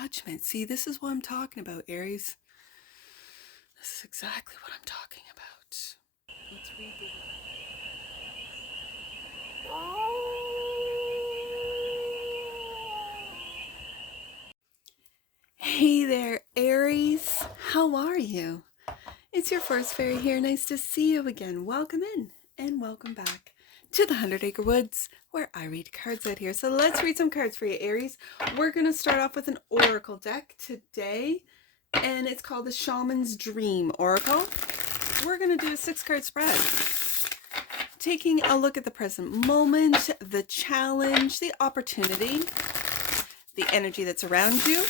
Judgment. See, this is what I'm talking about, Aries. This is exactly what I'm talking about. Let's read the... Hey there, Aries. How are you? It's your first fairy here. Nice to see you again. Welcome in and welcome back to the 100 Acre Woods, where I read cards out here. So let's read some cards for you, Aries. We're going to start off with an oracle deck today, and it's called the Shaman's Dream Oracle. We're going to do a 6-card spread, taking a look at the present moment, the challenge, the opportunity, the energy that's around you,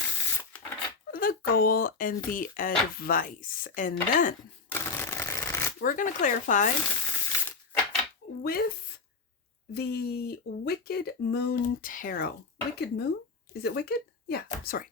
the goal, and the advice. And then we're going to clarify with the Wicked Moon Tarot. Wicked Moon? Is it Wicked? Yeah, sorry.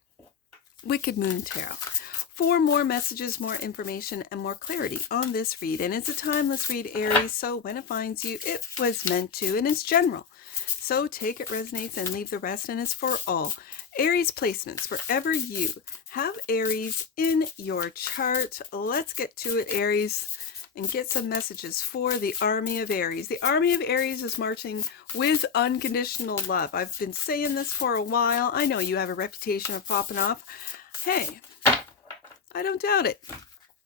Wicked Moon Tarot. For more messages, more information, and more clarity on this read. And it's a timeless read, Aries, so when it finds you, it was meant to, and it's general. So take it resonates and leave the rest, and it's for all. Aries placements, wherever you have Aries in your chart. Let's get to it, Aries, and get some messages for the Army of Aries. The Army of Aries is marching with unconditional love. I've been saying this for a while. I know you have a reputation of popping off. Hey, I don't doubt it.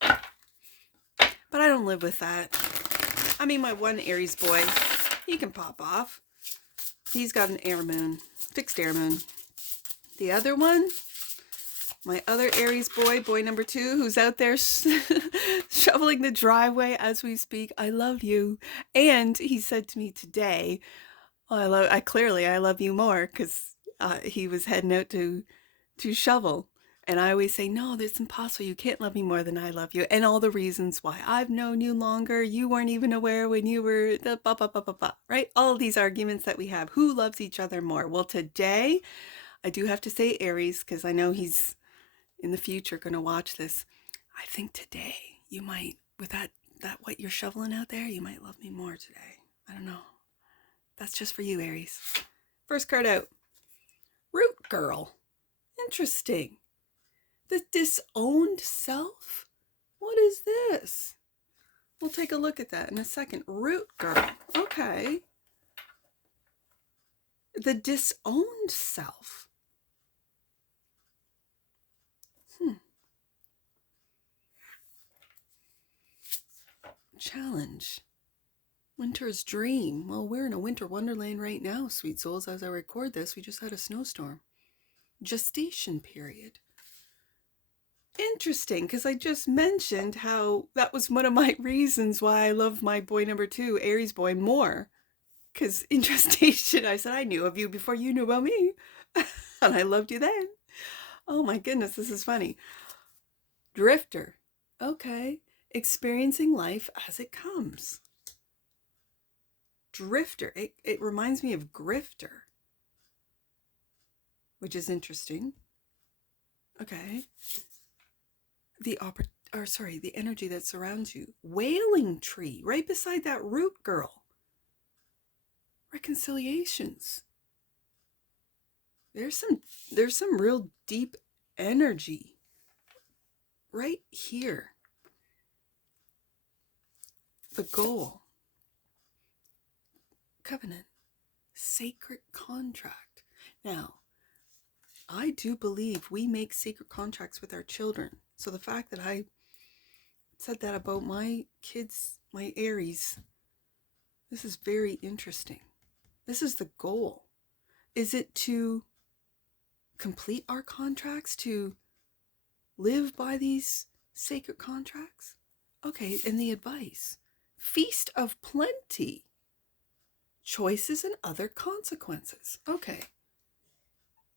But I don't live with that. I mean, my one Aries boy, he can pop off. He's got an air moon, fixed air moon. The other one, my other Aries boy, boy number 2, who's out there shoveling the driveway as we speak. I love you. And he said to me today, I love you more, because he was heading out to shovel. And I always say, no, that's impossible. You can't love me more than I love you. And all the reasons why. I've known you longer. You weren't even aware when you were the blah, blah, blah, blah, blah, right? All of these arguments that we have. Who loves each other more? Well, today, I do have to say Aries, because I know he's in the future going to watch this. I think today you might, with that what you're shoveling out there, you might love me more today. I don't know. That's just for you, Aries. First card out. Root Girl. Interesting. The disowned self? What is this? We'll take a look at that in a second. Root Girl. Okay. The disowned self. Challenge. Winter's Dream. Well, we're in a winter wonderland right now, sweet souls. As I record this, we just had a snowstorm. Gestation period. Interesting, because I just mentioned how that was one of my reasons why I love my boy number 2, Aries boy, more. Because in gestation, I said I knew of you before you knew about me. And I loved you then. Oh my goodness, this is funny. Drifter. Okay. Experiencing life as it comes. Drifter. It reminds me of grifter, which is interesting. Okay. The energy that surrounds you. Wailing tree, right beside that root girl. Reconciliations. There's some real deep energy right here. The goal. Covenant. Sacred contract. Now, I do believe we make sacred contracts with our children. So the fact that I said that about my kids, my Aries, this is very interesting. This is the goal. Is it to complete our contracts, to live by these sacred contracts? Okay, and the advice. Feast of plenty. Choices and other consequences. Okay.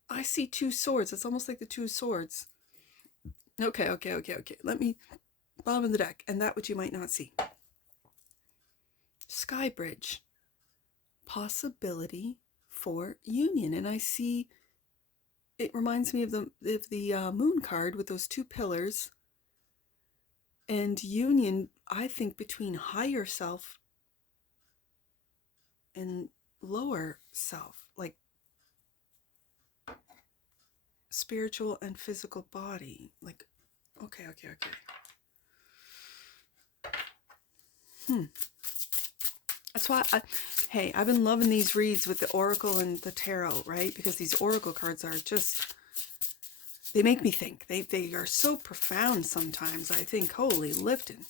I see 2 swords. It's almost like the 2 swords. Okay. Let me bottom of the deck, and that which you might not see. Sky Bridge. Possibility for union. And I see, it reminds me of the moon card with those 2 pillars. And union, I think, between higher self and lower self. Like spiritual and physical body. Like, okay. That's why, hey, I've been loving these reads with the Oracle and the Tarot, right? Because these Oracle cards are just, they make me think. They are so profound sometimes. I think, holy lifting.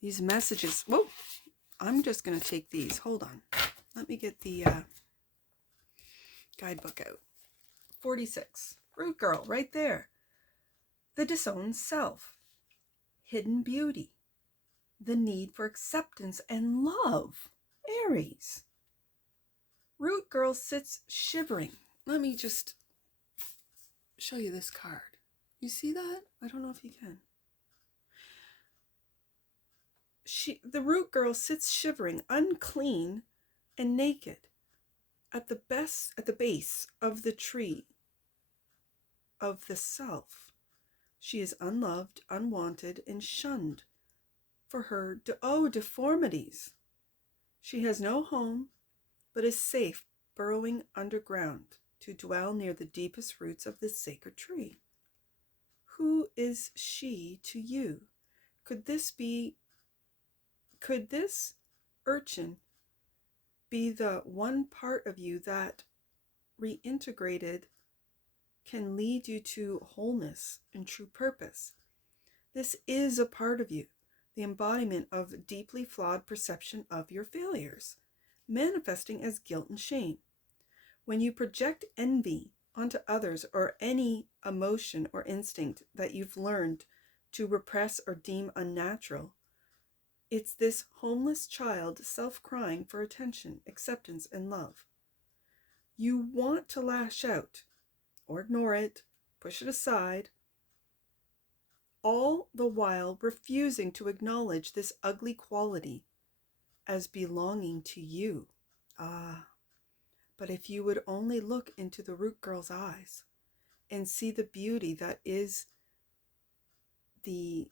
These messages, whoa, I'm just going to take these. Hold on. Let me get the guidebook out. 46. Root Girl, right there. The disowned self. Hidden beauty. The need for acceptance and love. Aries. Root Girl sits shivering. Let me just show you this card. You see that? I don't know if you can. The Root Girl sits shivering, unclean and naked at the base of the tree of the self. She is unloved, unwanted, and shunned for her deformities. She has no home, but is safe burrowing underground to dwell near the deepest roots of this sacred tree. Who is she to you? Could this urchin be the one part of you that, reintegrated, can lead you to wholeness and true purpose? This is a part of you, the embodiment of deeply flawed perception of your failures, manifesting as guilt and shame. When you project envy onto others or any emotion or instinct that you've learned to repress or deem unnatural, it's this homeless child self-crying for attention, acceptance, and love. You want to lash out or ignore it, push it aside, all the while refusing to acknowledge this ugly quality as belonging to you. But if you would only look into the Root Girl's eyes and see the beauty that is the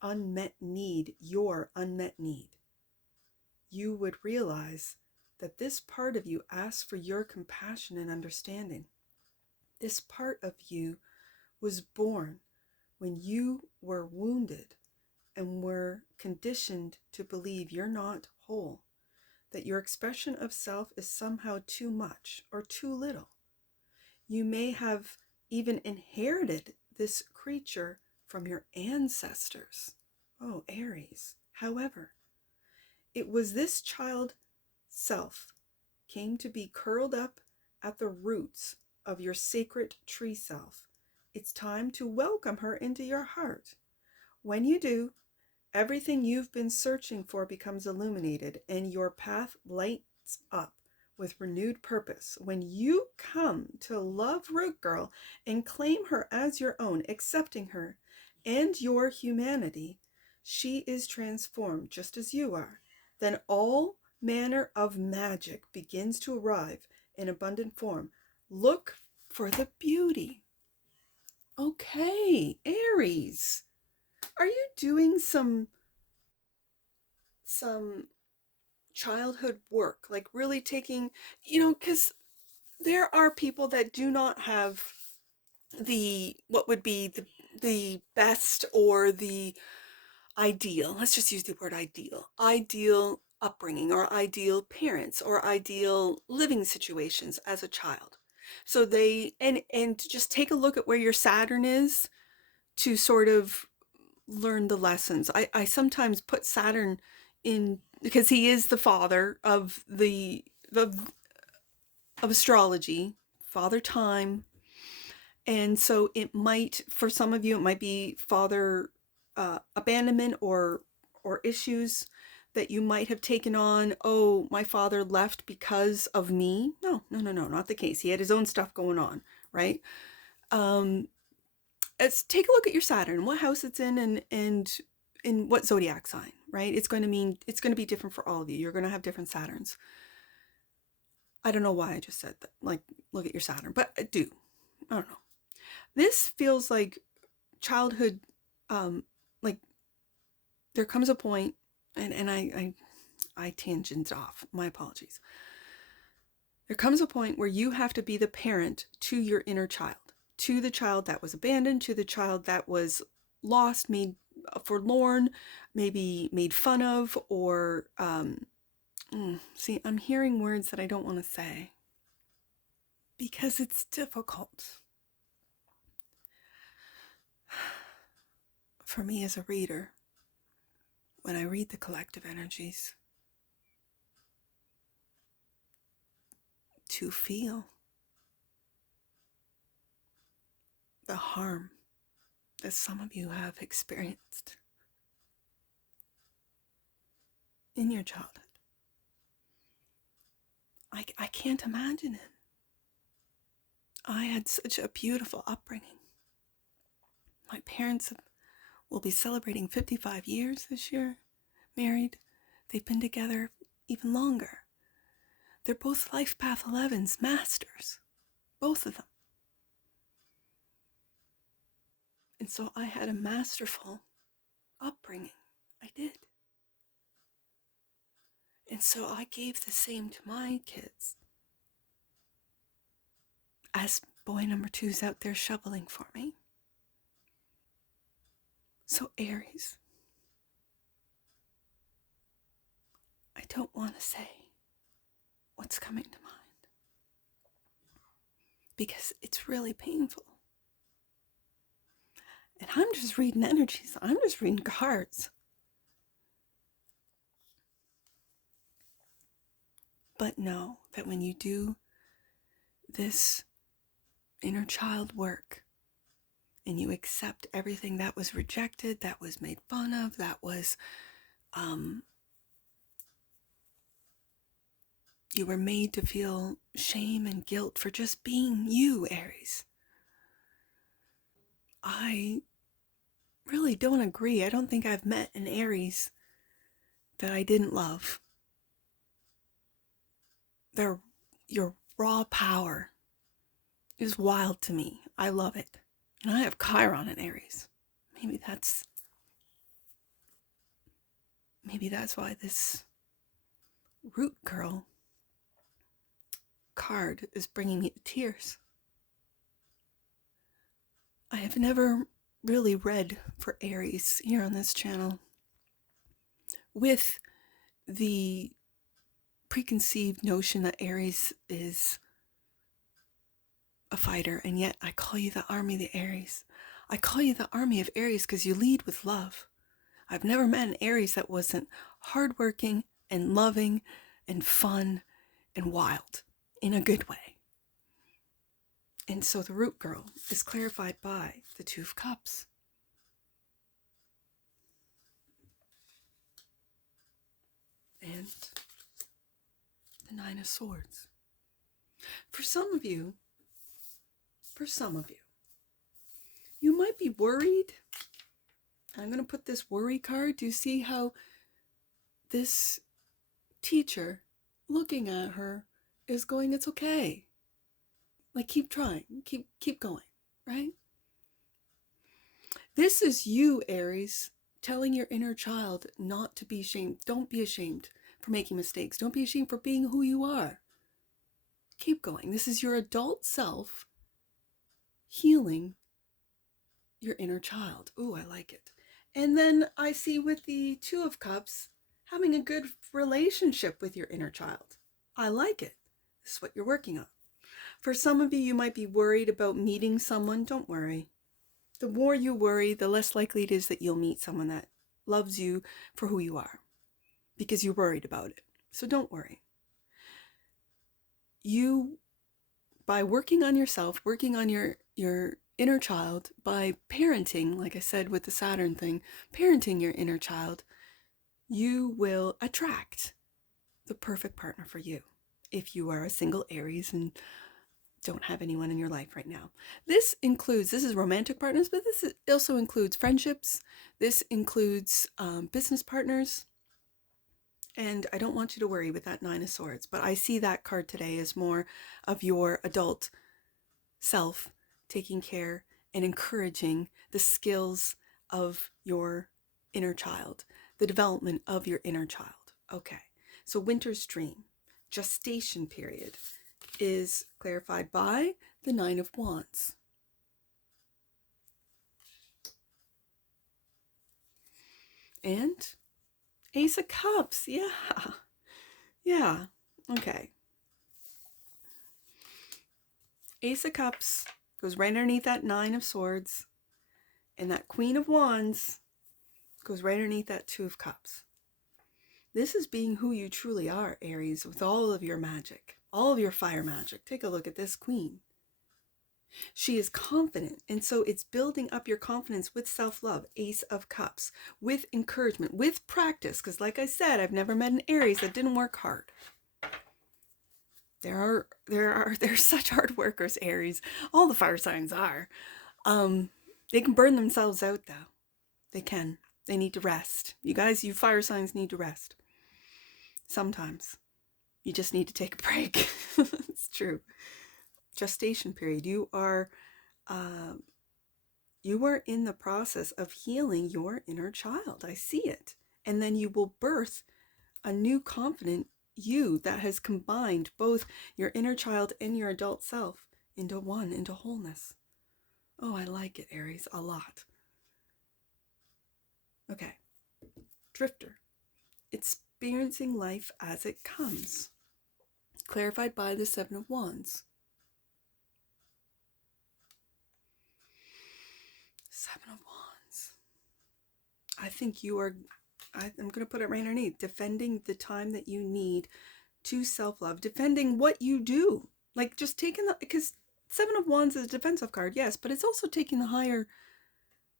unmet need, your unmet need, you would realize that this part of you asks for your compassion and understanding. This part of you was born when you were wounded and were conditioned to believe you're not whole, that your expression of self is somehow too much or too little. You may have even inherited this creature from your ancestors. Oh, Aries. However, it was this child self came to be curled up at the roots of your sacred tree self. It's time to welcome her into your heart. When you do, everything you've been searching for becomes illuminated and your path lights up with renewed purpose. When you come to love Root Girl and claim her as your own, accepting her and your humanity, she is transformed just as you are. Then all manner of magic begins to arrive in abundant form. Look for the beauty. Okay, Aries, are you doing some childhood work, like really taking, because there are people that do not have what would be the best or the ideal, let's just use the word ideal upbringing or ideal parents or ideal living situations as a child. So they, and just take a look at where your Saturn is to sort of learn the lessons. I sometimes put Saturn in because he is the father of of astrology, father time. And so it might, for some of you, it might be father abandonment or issues that you might have taken on. Oh, my father left because of me. No, not the case. He had his own stuff going on, right? Let's take a look at your Saturn, what house it's in, and in what zodiac sign, right? It's going to be different for all of you. You're going to have different Saturns. I don't know why I just said that. Like, look at your Saturn, but I do. I don't know. This feels like childhood, like there comes a point, and I tangent off. My apologies. There comes a point where you have to be the parent to your inner child, to the child that was abandoned, to the child that was lost, made forlorn, maybe made fun of, or see, I'm hearing words that I don't want to say because it's difficult for me as a reader when I read the collective energies to feel the harm that some of you have experienced in your childhood. I can't imagine it. I had such a beautiful upbringing. My parents will be celebrating 55 years this year, married. They've been together even longer. They're both Life Path 11's masters, both of them. And so I had a masterful upbringing. I did. And so I gave the same to my kids. As boy number 2's out there shoveling for me. So Aries, I don't want to say what's coming to mind because it's really painful. And I'm just reading energies. I'm just reading cards. But know that when you do this inner child work and you accept everything that was rejected, that was made fun of, that was you were made to feel shame and guilt for just being you, Aries. I really don't agree. I don't think I've met an Aries that I didn't love. Your raw power is wild to me. I love it. And I have Chiron in Aries. Maybe that's why this Root Girl card is bringing me to tears. I have never really read for Aries here on this channel with the preconceived notion that Aries is a fighter, and yet I call you the army of the Aries. I call you the army of Aries because you lead with love. I've never met an Aries that wasn't hardworking and loving and fun and wild in a good way. And so the Root Girl is clarified by the Two of Cups. And the Nine of Swords. For some of you, you might be worried. I'm going to put this worry card. Do you see how this teacher looking at her is going, it's okay. Like, keep trying, keep going, right? This is you, Aries, telling your inner child not to be ashamed. Don't be ashamed for making mistakes. Don't be ashamed for being who you are. Keep going. This is your adult self healing your inner child. Ooh, I like it. And then I see with the Two of Cups, having a good relationship with your inner child. I like it. This is what you're working on. For some of you, you might be worried about meeting someone. Don't worry. The more you worry, the less likely it is that you'll meet someone that loves you for who you are, because you're worried about it. So don't worry. You, by working on yourself, working on your inner child, by parenting, like I said with the Saturn thing, parenting your inner child, you will attract the perfect partner for you if you are a single Aries and don't have anyone in your life right now. This is romantic partners, but this also includes friendships. This includes business partners. And I don't want you to worry with that Nine of Swords, but I see that card today as more of your adult self taking care and encouraging the skills of your inner child, the development of your inner child. Okay, so winter's dream, gestation period. is clarified by the Nine of Wands. And Ace of Cups. Yeah. Yeah. Okay. Ace of Cups goes right underneath that Nine of Swords. And that Queen of Wands goes right underneath that Two of Cups. This is being who you truly are, Aries, with all of your magic, all of your fire magic. Take a look at this queen. She is confident, and so it's building up your confidence with self-love, Ace of Cups, with encouragement, with practice, because like I said, I've never met an Aries that didn't work hard. They're such hard workers, Aries. All the fire signs are. They can burn themselves out, though. They can. They need to rest. You guys, you fire signs need to rest. Sometimes. You just need to take a break. It's true. Gestation period. You are in the process of healing your inner child. I see it. And then you will birth a new confident you that has combined both your inner child and your adult self into one, into wholeness. Oh, I like it, Aries, a lot. Okay. Drifter. Experiencing life as it comes. Clarified by the Seven of Wands. Seven of Wands. I think you are, I'm going to put it right underneath, defending the time that you need to self-love, defending what you do. Like just taking because Seven of Wands is a defensive card, yes, but it's also taking the higher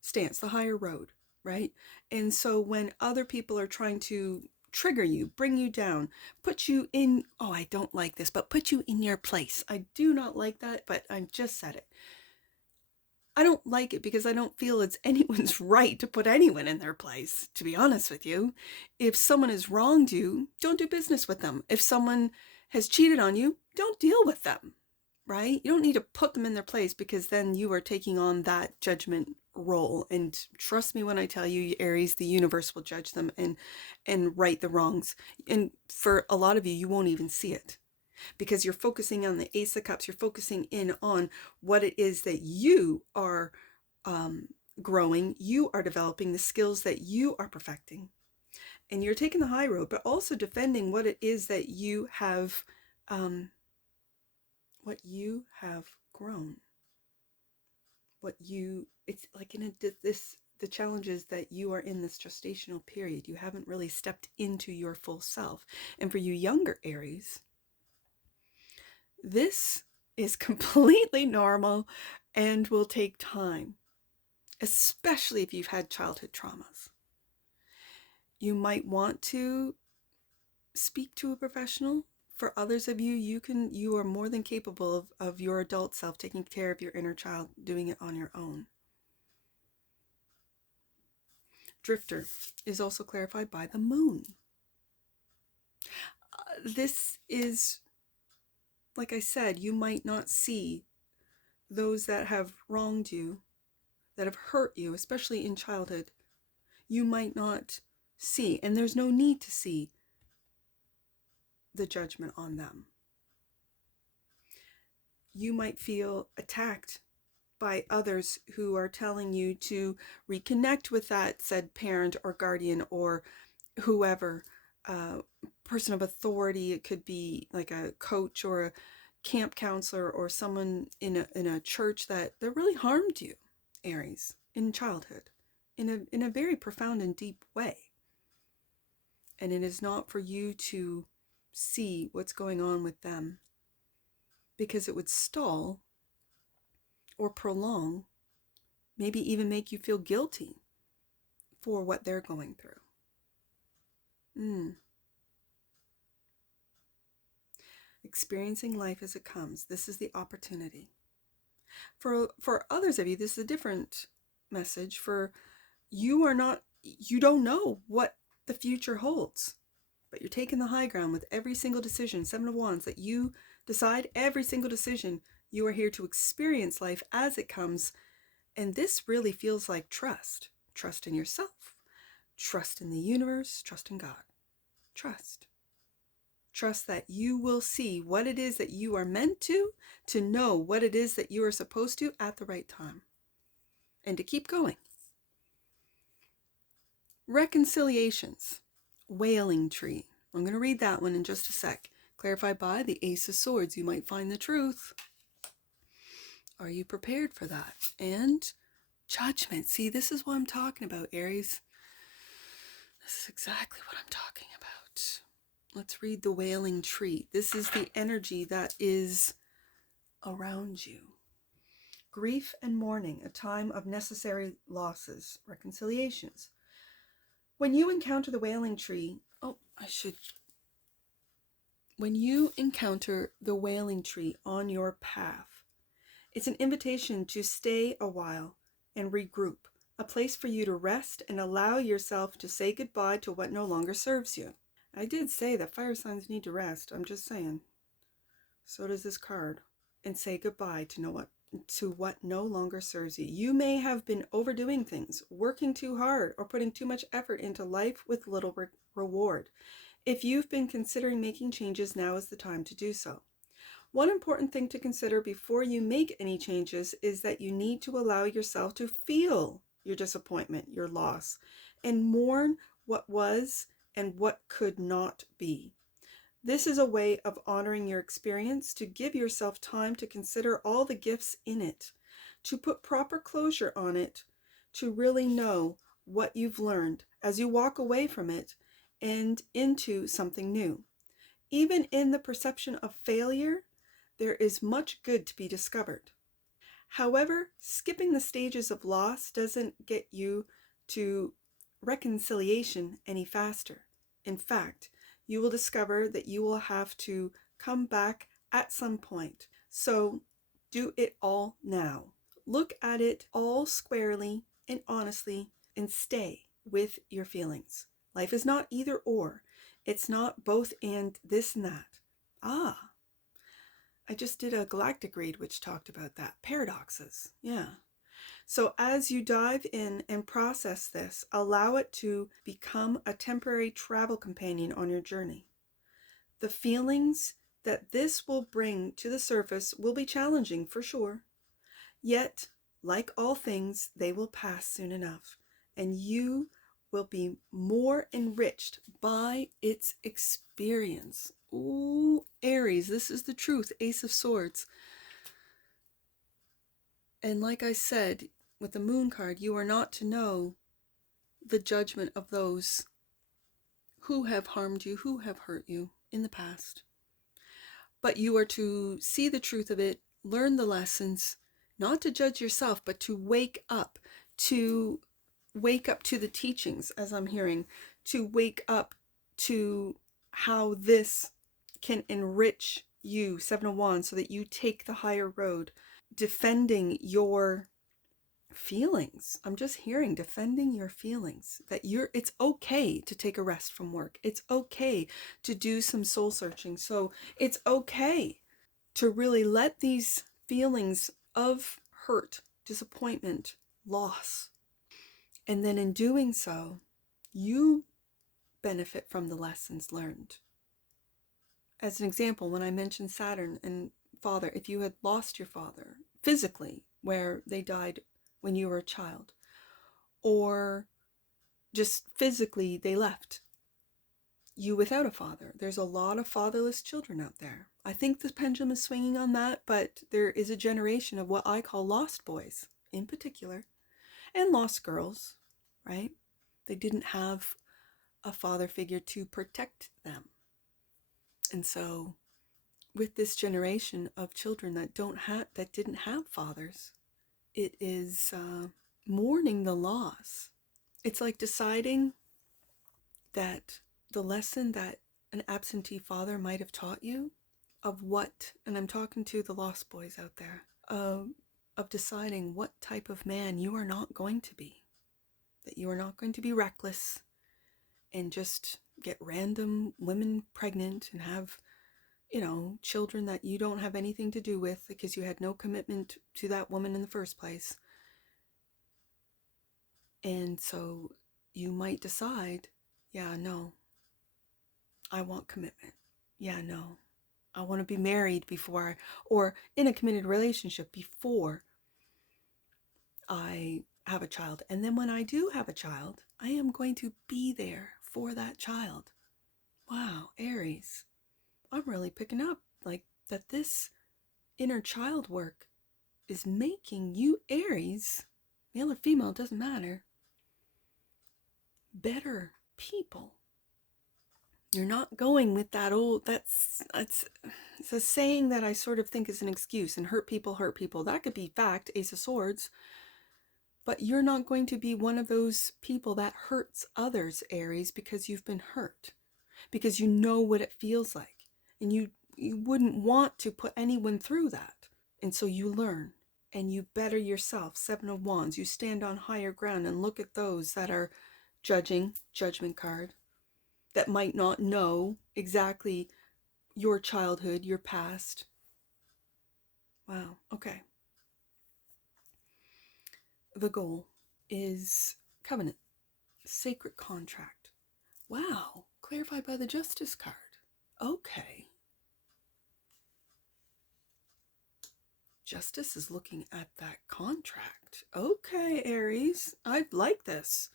stance, the higher road, right? And so when other people are trying to trigger you, bring you down, put you in, oh, I don't like this, but put you in your place. I do not like that, but I just said it. I don't like it because I don't feel it's anyone's right to put anyone in their place, to be honest with you. If someone has wronged you, don't do business with them. If someone has cheated on you, don't deal with them, right? You don't need to put them in their place because then you are taking on that judgment role. And trust me when I tell you, Aries, the universe will judge them and right the wrongs. And for a lot of you, you won't even see it. Because you're focusing on the Ace of Cups, you're focusing in on what it is that you are growing, you are developing, the skills that you are perfecting. And you're taking the high road, but also defending what it is that you have, grown. It's like the challenges that you are in this gestational period. You haven't really stepped into your full self. And for you younger Aries, this is completely normal and will take time, especially if you've had childhood traumas. You might want to speak to a professional. For others of you, you are more than capable of your adult self taking care of your inner child, doing it on your own. Drifter is also clarified by the moon. This is, like I said, you might not see those that have wronged you, that have hurt you, especially in childhood. You might not see, and there's no need to see the judgment on them. You might feel attacked by others who are telling you to reconnect with that said parent or guardian or whoever, person of authority. It could be like a coach or a camp counselor or someone in a church that really harmed you, Aries, in childhood, in a very profound and deep way. And it is not for you to see what's going on with them, because it would stall or prolong, maybe even make you feel guilty for what they're going through. Experiencing life as it comes. This is the opportunity. For others of you, this is a different message. For you don't know what the future holds, but you're taking the high ground with every single decision, Seven of Wands, that you decide. Every single decision, you are here to experience life as it comes. And this really feels like trust. Trust in yourself, trust in the universe, trust in God. Trust. Trust that you will see what it is that you are meant to know what it is that you are supposed to at the right time, and to keep going. Reconciliations. Wailing tree. I'm going to read that one in just a sec. Clarified by the Ace of Swords. You might find the truth. Are you prepared for that? And judgment. See, this is what I'm talking about, Aries. This is exactly what I'm talking about. Let's read the wailing tree. This is the energy that is around you. Grief and mourning, a time of necessary losses, reconciliations. When you encounter the wailing tree, when you encounter the wailing tree on your path, it's an invitation to stay a while and regroup, a place for you to rest and allow yourself to say goodbye to what no longer serves you. I did say that fire signs need to rest. I'm just saying. So does this card. And say goodbye to what no longer serves you. You may have been overdoing things, working too hard, or putting too much effort into life with little reward. If you've been considering making changes, now is the time to do so. One important thing to consider before you make any changes is that you need to allow yourself to feel your disappointment, your loss, and mourn what was and what could not be. This is a way of honoring your experience, to give yourself time to consider all the gifts in it, to put proper closure on it, to really know what you've learned as you walk away from it and into something new. Even in the perception of failure, there is much good to be discovered. However, skipping the stages of loss doesn't get you to reconciliation any faster. In fact, you will discover that you will have to come back at some point. So do it all now. Look at it all squarely and honestly, and stay with your feelings. Life is not either or. It's not both and this and that. I just did a galactic read which talked about that. Paradoxes. Yeah. So as you dive in and process this, allow it to become a temporary travel companion on your journey. The feelings that this will bring to the surface will be challenging for sure. Yet, like all things, they will pass soon enough, and you will be more enriched by its experience. Ooh, Aries, this is the truth. Ace of Swords. And like I said, with the Moon card, you are not to know the judgment of those who have harmed you, who have hurt you in the past. But you are to see the truth of it, learn the lessons, not to judge yourself, but to wake up to the teachings, as I'm hearing, to wake up to how this can enrich you, Seven of Wands, so that you take the higher road, defending your feelings. I'm just hearing defending your feelings, that it's okay to take a rest from work. It's okay to do some soul searching. So it's okay to really let these feelings of hurt, disappointment, loss, and then in doing so, you benefit from the lessons learned. As an example, when I mentioned Saturn and father, if you had lost your father physically, where they died when you were a child, or just physically they left you without a father. There's a lot of fatherless children out there. I think the pendulum is swinging on that, but there is a generation of what I call lost boys in particular, and lost girls, right? They didn't have a father figure to protect them. And so with this generation of children that didn't have fathers, it is mourning the loss. It's like deciding that the lesson that an absentee father might have taught you of what, and I'm talking to the lost boys out there, of deciding what type of man you are not going to be. That you are not going to be reckless and just get random women pregnant and have, children that you don't have anything to do with because you had no commitment to that woman in the first place. And so you might decide, yeah, no, I want commitment. yeah, no, I want to be married before, or in a committed relationship before I have a child. And then when I do have a child, I am going to be there for that child. Wow, Aries, I'm really picking up like that this inner child work is making you, Aries, male or female, doesn't matter, better people. You're not going with that old, it's a saying that I sort of think is an excuse, and hurt people hurt people. That could be fact, Ace of Swords. But you're not going to be one of those people that hurts others, Aries, because you've been hurt. Because you know what it feels like. And you wouldn't want to put anyone through that. And so you learn and you better yourself. Seven of Wands. You stand on higher ground and look at those that are judging, judgment card, that might not know exactly your childhood, your past. Wow, okay. The goal is covenant, sacred contract. Wow, clarified by the Justice card. Okay. Justice is looking at that contract. Okay, Aries, I like this.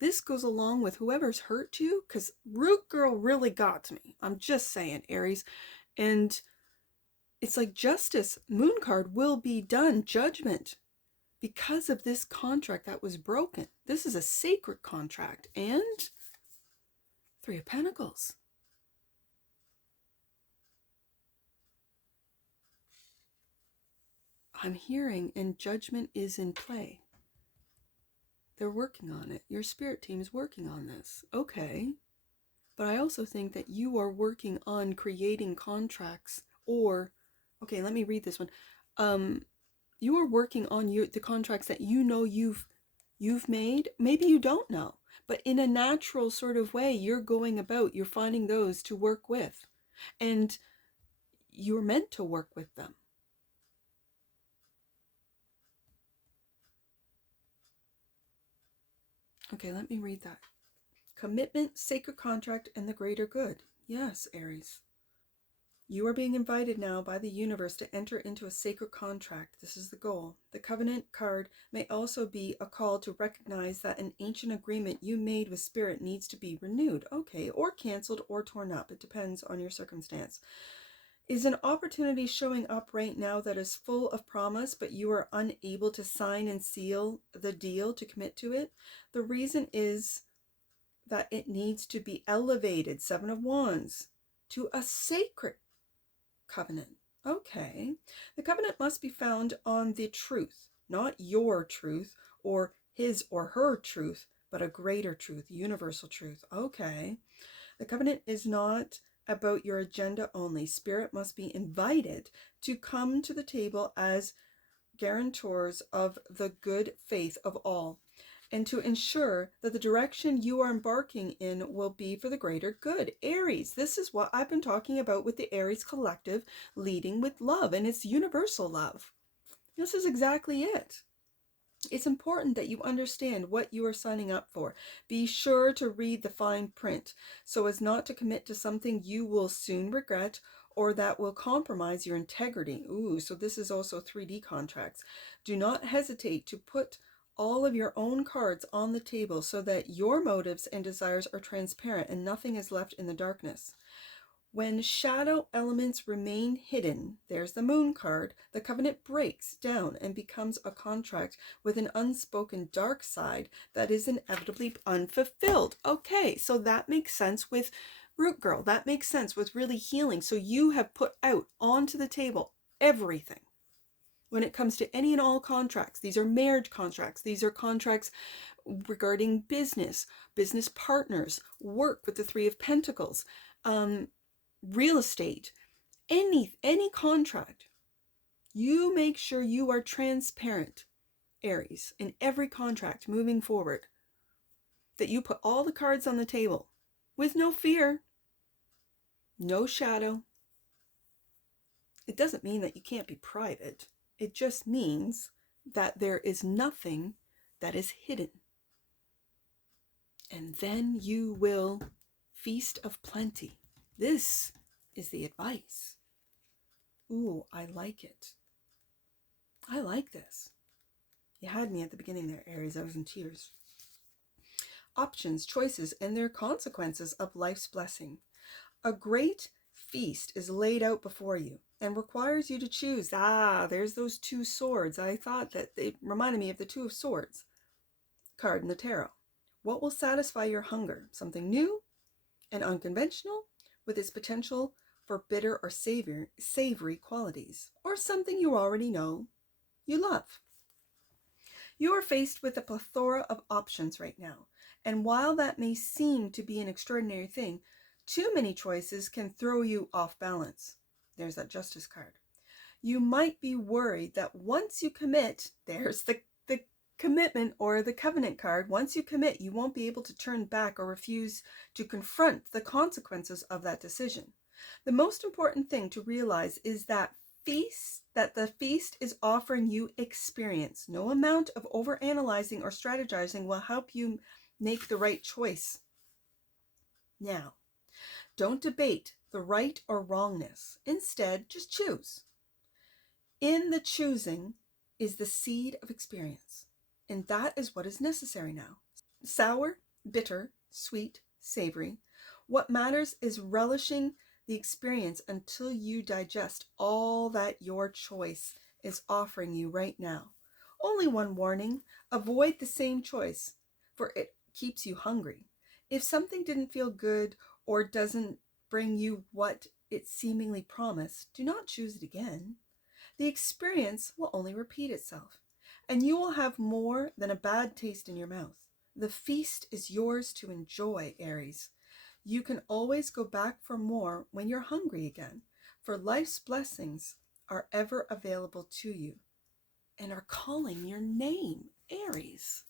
This goes along with whoever's hurt you, because Root Girl really got to me. I'm just saying, Aries. And it's like justice, moon card, will be done, judgment, because of this contract that was broken. This is a sacred contract. And Three of Pentacles. I'm hearing, and judgment is in play. They're working on it. Your spirit team is working on this. Okay. But I also think that you are working on creating contracts, or, okay, let me read this one. You are working on the contracts that you know you've made. Maybe you don't know, but in a natural sort of way, you're going about, you're finding those to work with, and you're meant to work with them. Okay, let me read that. Commitment, sacred contract, and the greater good. Yes, Aries. You are being invited now by the universe to enter into a sacred contract. This is the goal. The covenant card may also be a call to recognize that an ancient agreement you made with spirit needs to be renewed. Okay, or canceled or torn up. It depends on your circumstance. Is an opportunity showing up right now that is full of promise, but you are unable to sign and seal the deal to commit to it? The reason is that it needs to be elevated, Seven of Wands, to a sacred covenant. Okay. The covenant must be found on the truth, not your truth or his or her truth, but a greater truth, universal truth. Okay. The covenant is not about your agenda only. Spirit must be invited to come to the table as guarantors of the good faith of all, and to ensure that the direction you are embarking in will be for the greater good. Aries, this is what I've been talking about with the Aries collective, leading with love, and it's universal love. This is exactly it. It's important that you understand what you are signing up for. Be sure to read the fine print so as not to commit to something you will soon regret or that will compromise your integrity. Ooh, so this is also 3D contracts. Do not hesitate to put all of your own cards on the table so that your motives and desires are transparent and nothing is left in the darkness. When shadow elements remain hidden, there's the moon card, the covenant breaks down and becomes a contract with an unspoken dark side that is inevitably unfulfilled. Okay, so that makes sense with Root Girl. That makes sense with really healing. So you have put out onto the table everything. When it comes to any and all contracts, these are marriage contracts. These are contracts regarding business, business partners, work with the Three of Pentacles, real estate, any contract. You make sure you are transparent, Aries, in every contract moving forward. That you put all the cards on the table with no fear, no shadow. It doesn't mean that you can't be private. It just means that there is nothing that is hidden. And then you will feast of plenty. This is the advice. Ooh, I like it. I like this. You had me at the beginning there, Aries. I was in tears. Options, choices, and their consequences of life's blessing. A great feast is laid out before you and requires you to choose. There's those two swords. I thought that they reminded me of the Two of Swords card in the tarot. What will satisfy your hunger? Something new and unconventional with its potential for bitter or savory qualities, or something you already know you love. You are faced with a plethora of options right now, and while that may seem to be an extraordinary thing, too many choices can throw you off balance. There's that Justice card. You might be worried that once you commit, there's the commitment or the covenant card. Once you commit, you won't be able to turn back or refuse to confront the consequences of that decision. The most important thing to realize is that the feast is offering you experience. No amount of overanalyzing or strategizing will help you make the right choice. Now, don't debate the right or wrongness. Instead, just choose. In the choosing is the seed of experience, and that is what is necessary now. Sour, bitter, sweet, savory. What matters is relishing the experience until you digest all that your choice is offering you right now. Only one warning: avoid the same choice, for it keeps you hungry. If something didn't feel good or doesn't bring you what it seemingly promised, do not choose it again. The experience will only repeat itself, and you will have more than a bad taste in your mouth. The feast is yours to enjoy, Aries. You can always go back for more when you're hungry again, for life's blessings are ever available to you and are calling your name, Aries.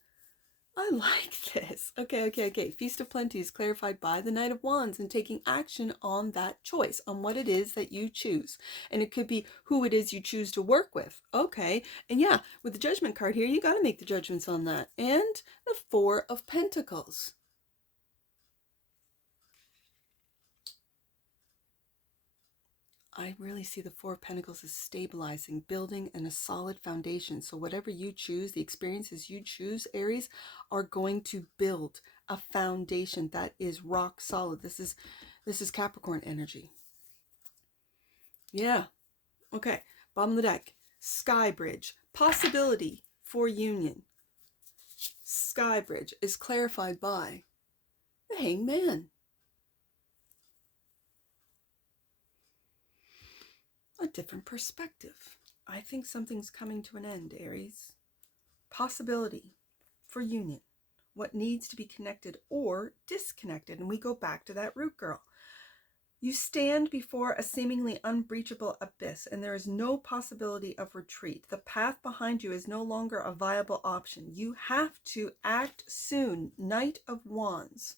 I like this. Okay. Feast of Plenty is clarified by the Knight of Wands and taking action on that choice, on what it is that you choose. And it could be who it is you choose to work with. Okay. And yeah, with the Judgment card here, you got to make the judgments on that. And the Four of Pentacles. I really see the Four of Pentacles as stabilizing, building, and a solid foundation. So whatever you choose, the experiences you choose, Aries, are going to build a foundation that is rock solid. This is Capricorn energy. Yeah. Okay. Bottom of the deck. Sky Bridge. Possibility for union. Sky Bridge is clarified by the Hangman. A different perspective. I think something's coming to an end, Aries. Possibility for union. What needs to be connected or disconnected. And we go back to that root girl. You stand before a seemingly unbreachable abyss, and there is no possibility of retreat. The path behind you is no longer a viable option. You have to act soon. Knight of Wands.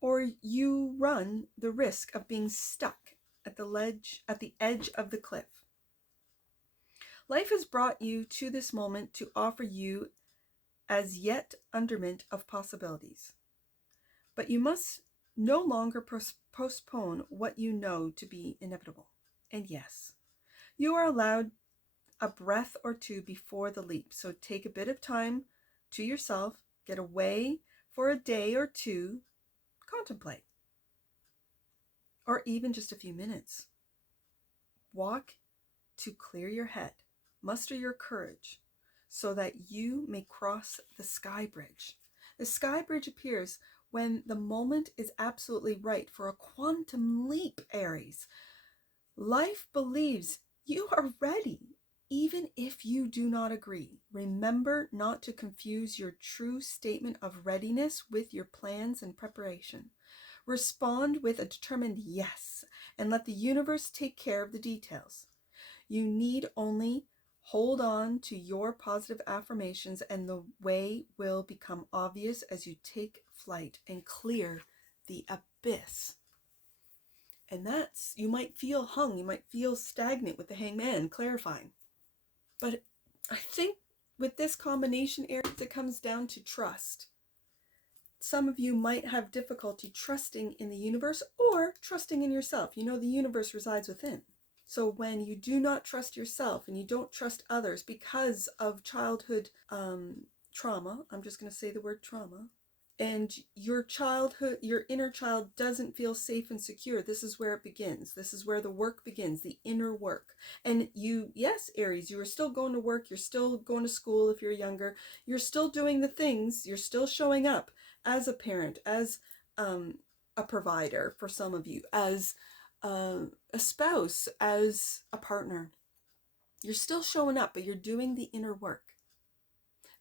Or you run the risk of being stuck at the edge of the cliff. Life has brought you to this moment to offer you as yet underment of possibilities. But you must no longer postpone what you know to be inevitable. And yes, you are allowed a breath or two before the leap. So take a bit of time to yourself, get away for a day or two, contemplate. Or even just a few minutes. Walk to clear your head, muster your courage, so that you may cross the sky bridge. The sky bridge appears when the moment is absolutely right for a quantum leap, Aries. Life believes you are ready, even if you do not agree. Remember not to confuse your true statement of readiness with your plans and preparation. Respond with a determined yes, and let the universe take care of the details. You need only hold on to your positive affirmations, and the way will become obvious as you take flight and clear the abyss. And you might feel hung, you might feel stagnant with the Hangman clarifying. But I think with this combination, Aries, it comes down to trust. some of you might have difficulty trusting in the universe or trusting in yourself. You know, the universe resides within. So when you do not trust yourself and you don't trust others because of childhood trauma, I'm just going to say the word trauma, and your inner child doesn't feel safe and secure, this is where it begins. This is where the work begins, the inner work. And you, yes, Aries, you are still going to work, you're still going to school if you're younger, you're still doing the things, you're still showing up as a parent, as a provider for some of you, as a spouse, as a partner. You're still showing up, but you're doing the inner work.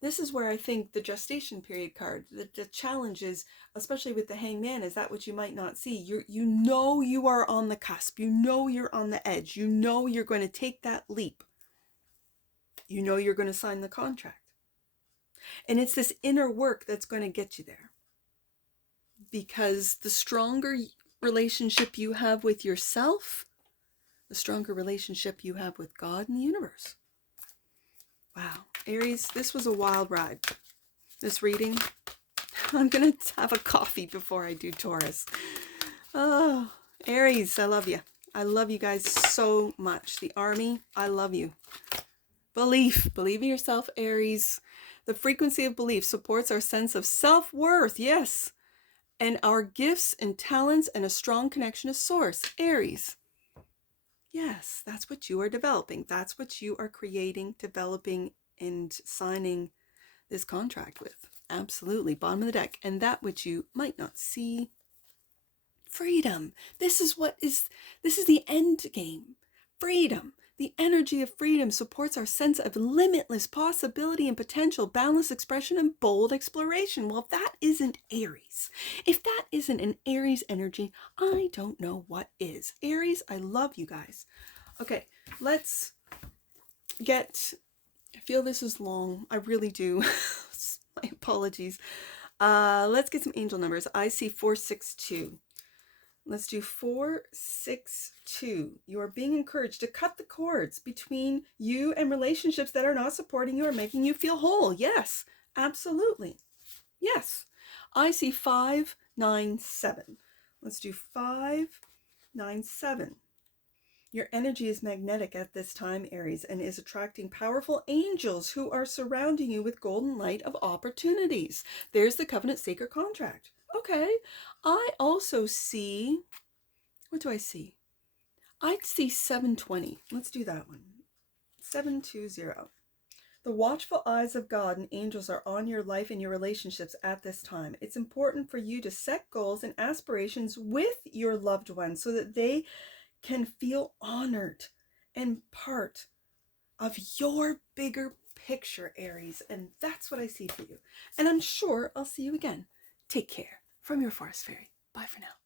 This is where I think the gestation period card, the challenge is, especially with the Hangman, is that what you might not see. You know you are on the cusp. You know you're on the edge. You know you're going to take that leap. You know you're going to sign the contract. And it's this inner work that's going to get you there. Because the stronger relationship you have with yourself, the stronger relationship you have with God and the universe. Wow, Aries, this was a wild ride. This reading, I'm going to have a coffee before I do Taurus. Oh, Aries, I love you. I love you guys so much. The army, I love you. Belief, believe in yourself, Aries. The frequency of belief supports our sense of self-worth, yes, and our gifts and talents and a strong connection to source, Aries. Yes, that's what you are developing. That's what you are creating, developing, and signing this contract with. Absolutely. Bottom of the deck. And that which you might not see. Freedom. This is the end game. Freedom. The energy of freedom supports our sense of limitless possibility and potential, boundless expression, and bold exploration. Well, if that isn't Aries, if that isn't an Aries energy, I don't know what is. Aries, I love you guys. Okay, let's get, I feel this is long. I really do. My apologies. Let's get some angel numbers. I see 462. Let's do 462. You are being encouraged to cut the cords between you and relationships that are not supporting you or making you feel whole. Yes, absolutely. Yes. I see 597. Let's do 597. Your energy is magnetic at this time, Aries, and is attracting powerful angels who are surrounding you with golden light of opportunities. There's the covenant sacred contract. Okay. I also see, what do I see? I see 720. Let's do that one. 720. The watchful eyes of God and angels are on your life and your relationships at this time. It's important for you to set goals and aspirations with your loved ones so that they can feel honored and part of your bigger picture, Aries. And that's what I see for you. And I'm sure I'll see you again. Take care. From your Forest Fairy. Bye for now.